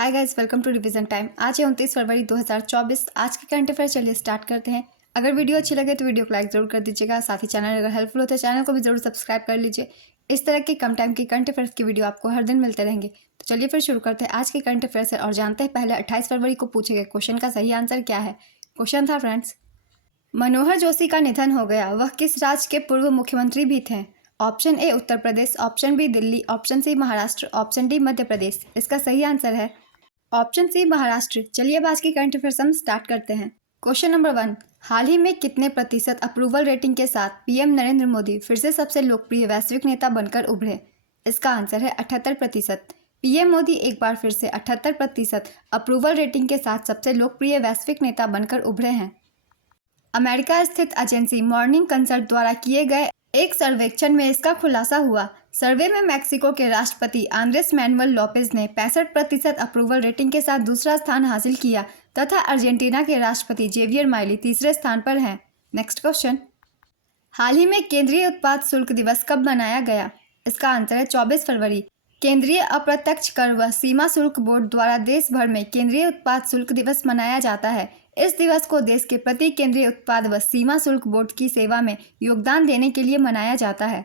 Hi guys, welcome to revision time. आज है 29 फरवरी 2024। आज के करंट अफेयर चलिए स्टार्ट करते हैं। अगर वीडियो अच्छी लगे तो वीडियो को लाइक जरूर कर दीजिएगा। साथ ही चैनल अगर हेल्पफुल हो तो चैनल को भी जरूर सब्सक्राइब कर लीजिए। इस तरह के कम टाइम की करंट अफेयर्स की वीडियो आपको हर दिन मिलते रहेंगे। तो चलिए फिर शुरू करते हैं आज के करंट अफेयर से और जानते हैं पहले 28 फरवरी को पूछे गए क्वेश्चन का सही आंसर क्या है। क्वेश्चन था फ्रेंड्स, मनोहर जोशी का निधन हो गया, वह किस राज्य के पूर्व मुख्यमंत्री भी थे। Option A Uttar Pradesh, option B Delhi, option C Maharashtra, option D Madhya Pradesh. इसका सही आंसर है ऑप्शन सी महाराष्ट्र। चलिए अब आज की करंट अफेयर्स हम स्टार्ट करते हैं। क्वेश्चन नंबर 1, हाल ही में कितने प्रतिशत अप्रूवल रेटिंग के साथ पीएम नरेंद्र मोदी फिर से सबसे लोकप्रिय वैश्विक नेता बनकर उभरे। इसका आंसर है 78%। पीएम मोदी एक बार फिर से 78% अप्रूवल रेटिंग के साथ सबसे लोकप्रिय वैश्विक नेता बनकर उभरे हैं। अमेरिका स्थित एजेंसी मॉर्निंग कंसल्ट द्वारा किए गए एक सर्वेक्षण में इसका खुलासा हुआ। सर्वे में मैक्सिको के राष्ट्रपति आंद्रेस मैनुअल लोपेज ने 65% अप्रूवल रेटिंग के साथ दूसरा स्थान हासिल किया तथा अर्जेंटीना के राष्ट्रपति जेवियर माइली तीसरे स्थान पर हैं। नेक्स्ट क्वेश्चन, हाल ही में केंद्रीय उत्पाद शुल्क दिवस कब मनाया गया। इसका आंसर है 24 फरवरी। केंद्रीय अप्रत्यक्ष कर व सीमा शुल्क बोर्ड द्वारा देश भर में केंद्रीय उत्पाद शुल्क दिवस मनाया जाता है। इस दिवस को देश के प्रति केंद्रीय उत्पाद व सीमा शुल्क बोर्ड की सेवा में योगदान देने के लिए मनाया जाता है।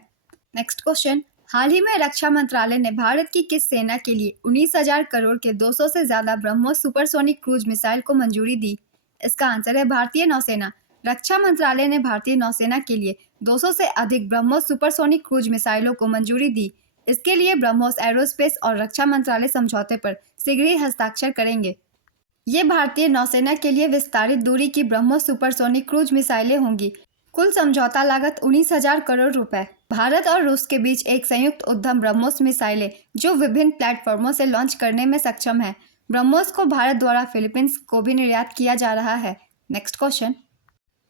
नेक्स्ट क्वेश्चन, हाल ही में रक्षा मंत्रालय ने भारत की किस सेना के लिए 19,000 करोड़ के 200 से ज्यादा ब्रह्मोस सुपरसोनिक क्रूज मिसाइल को मंजूरी दी। इसका आंसर है भारतीय नौसेना। रक्षा मंत्रालय ने भारतीय नौसेना के लिए 200 से अधिक ब्रह्मोस सुपरसोनिक क्रूज मिसाइलों को मंजूरी दी। इसके लिए ब्रह्मोस एरोस्पेस और रक्षा मंत्रालय समझौते पर शीघ्र ही हस्ताक्षर करेंगे। ये भारतीय नौसेना के लिए विस्तारित दूरी की ब्रह्मोस सुपरसोनिक क्रूज मिसाइलें होंगी। कुल समझौता लागत 19,000 करोड़ रुपए। भारत और रूस के बीच एक संयुक्त उद्यम ब्रह्मोस मिसाइलें जो विभिन्न प्लेटफॉर्मों से लॉन्च करने में सक्षम है। ब्रह्मोस को भारत द्वारा फिलीपींस को भी निर्यात किया जा रहा है। नेक्स्ट क्वेश्चन,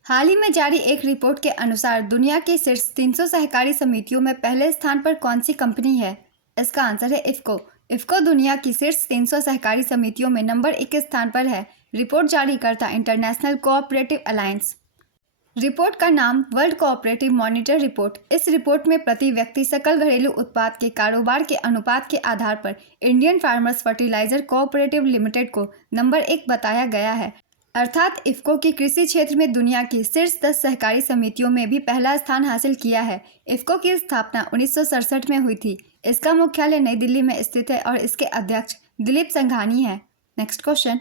हाल ही में जारी एक रिपोर्ट के अनुसार दुनिया की शीर्ष 300 सहकारी समितियों में पहले स्थान पर कौन सी कंपनी है। इसका आंसर है इफ्को। इफ्को दुनिया की शीर्ष 300 सहकारी समितियों में नंबर 1 स्थान पर है। रिपोर्ट जारी करता इंटरनेशनल कोऑपरेटिव अलायंस। रिपोर्ट का नाम वर्ल्ड कोऑपरेटिव मॉनिटर रिपोर्ट। इस रिपोर्ट में प्रति व्यक्ति सकल घरेलू उत्पाद के कारोबार के अनुपात के आधार पर Indian farmers fertiliser cooperative limited को नंबर 1 बताया गया है। अर्थात इफ्को की कृषि क्षेत्र में दुनिया की शीर्ष 10 सहकारी समितियों में भी पहला स्थान हासिल किया है। इफ्को की स्थापना 1967 में हुई थी। इसका मुख्यालय नई दिल्ली में स्थित है और इसके अध्यक्ष दिलीप संघानी है। नेक्स्ट क्वेश्चन,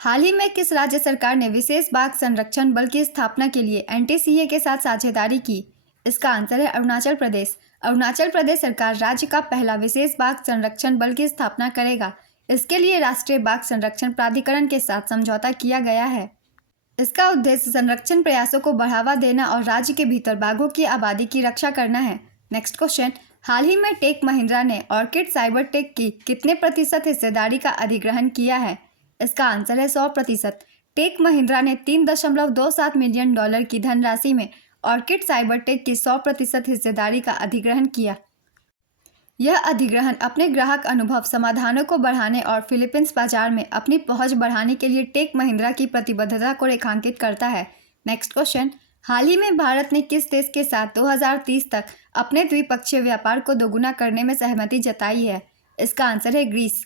हाल ही में किस राज्य सरकार ने विशेष बाघ संरक्षण बल की स्थापना के लिए एनटीसीए के साथ साझेदारी की। इसका आंसर है अरुणाचल प्रदेश। अरुणाचल प्रदेश सरकार राज्य का पहला विशेष बाघ संरक्षण बल की स्थापना करेगा। इसके लिए राष्ट्रीय बाघ संरक्षण प्राधिकरण के साथ समझौता किया गया है। इसका उद्देश्य संरक्षण प्रयासों को बढ़ावा देना और राज्य के भीतर बाघों की आबादी की रक्षा करना है। नेक्स्ट क्वेश्चन, हाल ही में टेक महिंद्रा ने ऑर्किड साइबर टेक की कितने प्रतिशत हिस्सेदारी का अधिग्रहण किया है। इसका आंसर है 100%। टेक महिंद्रा ने $3.27 मिलियन की धनराशि में ऑर्किड साइबर टेक की 100% हिस्सेदारी का अधिग्रहण किया। यह अधिग्रहण अपने ग्राहक अनुभव समाधानों को बढ़ाने और फिलीपींस बाजार में अपनी पहुंच बढ़ाने के लिए टेक महिंद्रा की प्रतिबद्धता को रेखांकित करता है। नेक्स्ट क्वेश्चन, हाल ही में भारत ने किस देश के साथ 2030 तक अपने द्विपक्षीय व्यापार को दोगुना करने में सहमति जताई है। इसका आंसर है ग्रीस।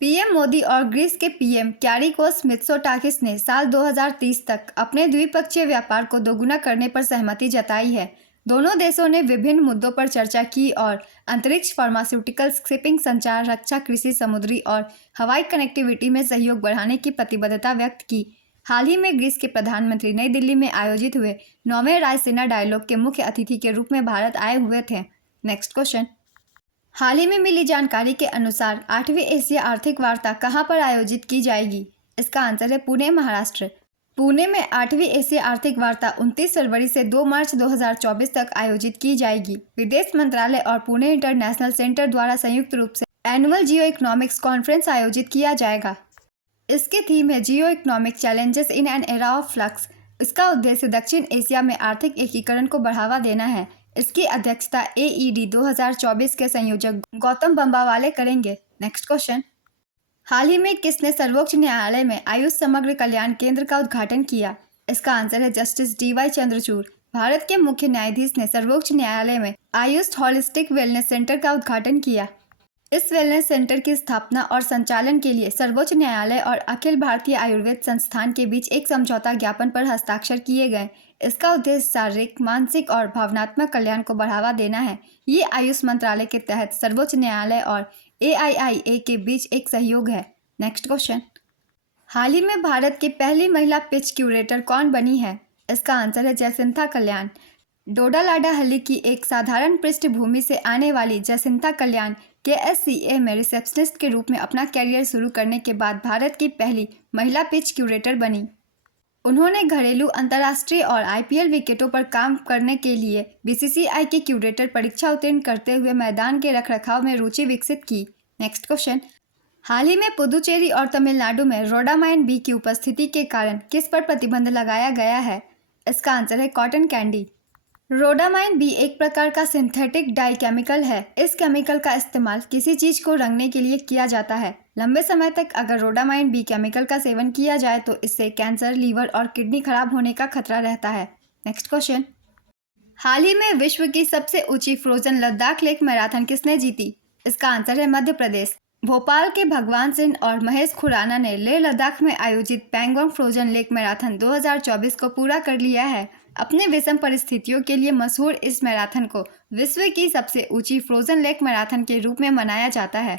पीएम मोदी और ग्रीस के पीएम क्यारिकोस मित्सोटाकिस ने साल 2030 तक अपने द्विपक्षीय व्यापार को दोगुना करने पर सहमति जताई है। दोनों देशों ने विभिन्न मुद्दों पर चर्चा की और अंतरिक्ष, फार्मास्यूटिकल्स, शिपिंग, संचार, रक्षा, कृषि, समुद्री और हवाई कनेक्टिविटी में सहयोग बढ़ाने की प्रतिबद्धता व्यक्त की। हाल ही में ग्रीस के प्रधानमंत्री नई दिल्ली में आयोजित हुए 9वें रायसीना डायलॉग के मुख्य अतिथि के रूप में भारत आए हुए थे। नेक्स्ट क्वेश्चन, हाल ही में मिली जानकारी के अनुसार 8वीं एशिया आर्थिक वार्ता कहां पर आयोजित की जाएगी। इसका आंसर है पुणे, महाराष्ट्र। पुणे में 8वीं एशिया आर्थिक वार्ता 29 फरवरी से 2 मार्च 2024 तक आयोजित की जाएगी। विदेश मंत्रालय और पुणे इंटरनेशनल सेंटर द्वारा संयुक्त रूप से एनुअल जियो इकोनॉमिक्स कॉन्फ्रेंस आयोजित किया जाएगा। इसकी थीम है जियो economic challenges in an era of flux. इसका उद्देश्य दक्षिण एशिया में आर्थिक एकीकरण को बढ़ावा देना है। इसकी अध्यक्षता AED 2024 के संयोजक गौतम बंबावाले करेंगे। नेक्स्ट क्वेश्चन, हाल ही में किसने सर्वोच्च न्यायालय में आयुष समग्र कल्याण केंद्र का उद्घाटन किया। इसका आंसर है जस्टिस DY चंद्रचूड़। भारत के मुख्य न्यायाधीश ने सर्वोच्च न्यायालय में आयुष हॉलिस्टिक वेलनेस सेंटर का उद्घाटन किया। इस वेलनेस सेंटर की स्थापना और संचालन के लिए सर्वोच्च न्यायालय और अखिल भारतीय आयुर्वेद संस्थान के बीच एक समझौता ज्ञापन पर हस्ताक्षर किए गए। इसका उद्देश्य शारीरिक, मानसिक और भावनात्मक कल्याण को बढ़ावा देना है। ये आयुष मंत्रालय के तहत सर्वोच्च न्यायालय और AIIA के बीच एक सहयोग है। नेक्स्ट क्वेश्चन, हाल ही में भारत की पहली महिला पिच क्यूरेटर कौन बनी है? इसका आंसर है जयसिंथा कल्याण। डोडालाडाहल्ली की एक साधारण पृष्ठभूमि से आने वाली जयसिंथा कल्याण KSCA में रिसेप्शनिस्ट के रूप में अपना कैरियर शुरू करने के बाद भारत की पहली महिला पिच क्यूरेटर बनी। उन्होंने घरेलू, अंतर्राष्ट्रीय और IPL विकेटों पर काम करने के लिए BCCI की क्यूरेटर परीक्षा उत्तीर्ण करते हुए मैदान के रखरखाव में रुचि विकसित की। नेक्स्ट क्वेश्चन, हाल ही में पुदुचेरी और तमिलनाडु में रोडामाइन बी की उपस्थिति के कारण किस पर प्रतिबंध लगाया गया है? इसका आंसर है कॉटन कैंडी। रोडामाइन बी एक प्रकार का सिंथेटिक डाई केमिकल है। इस केमिकल का इस्तेमाल किसी चीज को रंगने के लिए किया जाता है। लंबे समय तक अगर रोडामाइन बी केमिकल का सेवन किया जाए तो इससे कैंसर, लीवर और किडनी खराब होने का खतरा रहता है। नेक्स्ट क्वेश्चन, हाल ही में विश्व की सबसे ऊंची फ्रोजन लद्दाख लेक मैराथन किसने जीती? इसका आंसर है मध्य प्रदेश। भोपाल के भगवान सिंह और महेश खुराना ने लेह लद्दाख में आयोजित पैंगोंग फ्रोजन लेक मैराथन 2024 को पूरा कर लिया है। अपने विषम परिस्थितियों के लिए मशहूर इस मैराथन को विश्व की सबसे ऊंची फ्रोजन लेक मैराथन के रूप में मनाया जाता है।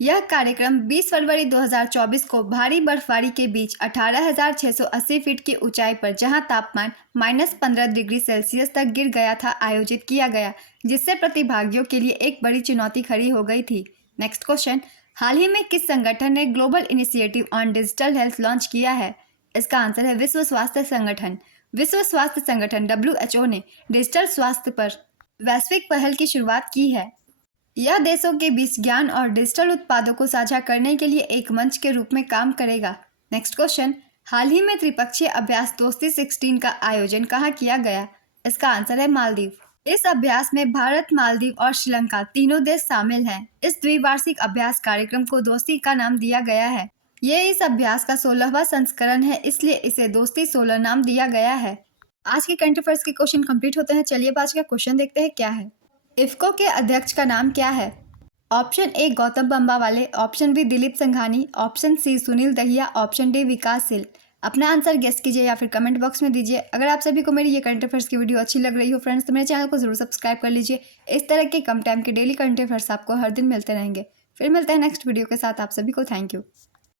यह कार्यक्रम 20 फरवरी 2024 को भारी बर्फबारी के बीच 18,680 फीट की ऊंचाई पर, जहां तापमान -15 डिग्री सेल्सियस तक गिर गया था, आयोजित किया गया, जिससे प्रतिभागियों के लिए एक बड़ी चुनौती खड़ी हो गई थी। नेक्स्ट क्वेश्चन, हाल ही में किस संगठन ने global initiative on digital health launch किया है? इसका आंसर है विश्व स्वास्थ्य संगठन। विश्व स्वास्थ्य संगठन WHO ने डिजिटल स्वास्थ्य पर वैश्विक पहल की शुरुआत की है। यह देशों के बीच ज्ञान और डिजिटल उत्पादों को साझा करने के लिए एक मंच के रूप में काम करेगा। नेक्स्ट क्वेश्चन, हाल ही में त्रिपक्षीय अभ्यास दोस्ती 16 का आयोजन कहाँ किया गया? इसका आंसर है मालदीव। इस अभ्यास में भारत, मालदीव और श्रीलंका तीनों देश शामिल हैं। इस द्विवार्षिक अभ्यास कार्यक्रम को दोस्ती का नाम दिया गया है। ये इस अभ्यास का 16वां संस्करण है, इसलिए इसे दोस्ती 16 नाम दिया गया है। आज के करंट अफेयर्स के क्वेश्चन कंप्लीट होते हैं। चलिए अब आज का क्वेश्चन देखते हैं क्या है। इफ्को के अध्यक्ष का नाम क्या है? Option A Gautam Bambawale, option B Dilip Sanghani, option C Sunil Dahiya, option D Vikassheel. अपना आंसर गेस कीजिए या फिर कमेंट बॉक्स में दीजिए। अगर आप सभी को मेरी ये करंट अफेयर्स की वीडियो अच्छी लग रही हो फ्रेंड्स, तो मेरे चैनल को जरूर सब्सक्राइब कर लीजिए। इस तरह के कम टाइम के डेली करंट अफेयर्स आपको हर दिन मिलते रहेंगे। फिर मिलते हैं नेक्स्ट वीडियो के साथ। आप सभी को थैंक यू।